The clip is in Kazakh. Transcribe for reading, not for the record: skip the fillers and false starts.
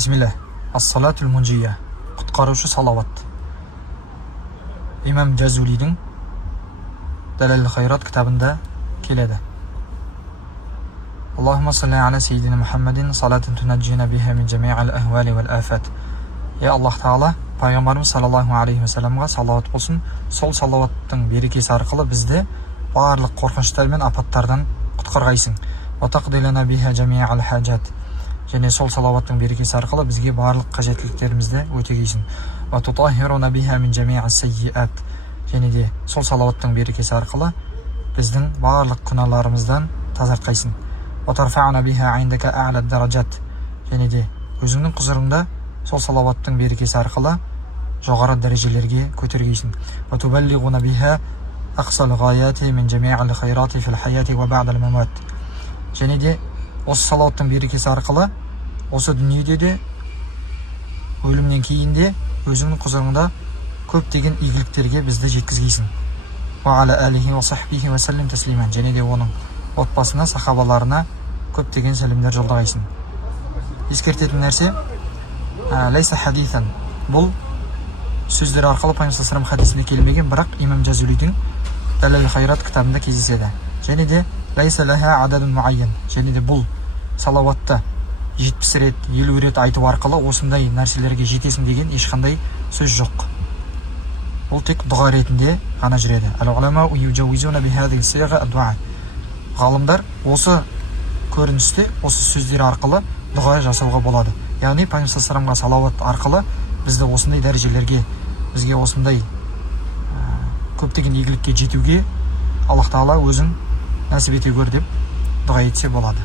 Bismillah. As-salatul munjiyya. Qutqaruchi salovat. Imam Jazuliyning Dalal Xayrat kitobida keladi. Allohumma salli ala sayyidina Muhammadin salatan tunajjina biha min jami'il ahvali wal afat. Ya Alloh taala payg'ambarimiz sallallohu alayhi vasallamga salovat bo'lsin. Sol salavatning berekesi orqali bizni barliq qo'rqinchlar va apatlardan qutqarg'aysin. Va taqdilana biha jami'al hajat. Және сол салаваттың берекесі арқылы бізге барлық қажеттіліктерімізді өтегейсің. Ва tutahhiruna biha min jami'as sayyi'at. Және де сол салаваттың берекесі арқылы біздің барлық күнәларымыздан тазартқайсың. Ва tarfa'una biha 'indaka a'la darajat. Және де өзіңнің құзырыңда сол салаваттың берекесі арқылы жоғары дәрежелерге көтергейсің. Ва tuballighuna biha aqsal ghayati min jami'il khayrati fil hayati wa ba'da al-mamat. Және де осы салауаттың берекесі арқылы осы дүниеде де өлімнен кейін де өзіңнің құзырыңда көптеген игіліктерге бізді жеткізгейсің. Ва аля алихи ва сахбихи ва саллим таслиман. Және де оның отбасына, сахабаларына көптеген сәлемдер жолдағайсың. Ескертетін нәрсе, лайса хадитан. Бұл сөздер арқылы Пайғамбар саллаллаху алейхи хадисінде келмеген, бірақ Имам Жазулидің Далал Хайрат кітабында кездеседі. Және де лайса лаха ададун муайян. Және де бұл салаватты 70 рет, 50 рет айту арқылы осындай нәрселерге жетесің деген ешқандай сөз жоқ. Ол тек дұға ретінде ғана жүреді. Ал-улама южауизуна бихадиhi сига ад-дуа. Ғалымдар осы көріністе, осы сөздер арқылы дұға жасауға болады. Яғни Пайғамбар саллаллаху алейхи салават арқылы бізді осындай дәрежелерге, бізге осындай көптеген игілікке жетуге Аллах Тағала өзің нәсіп ете көр деп дұға етсе болады.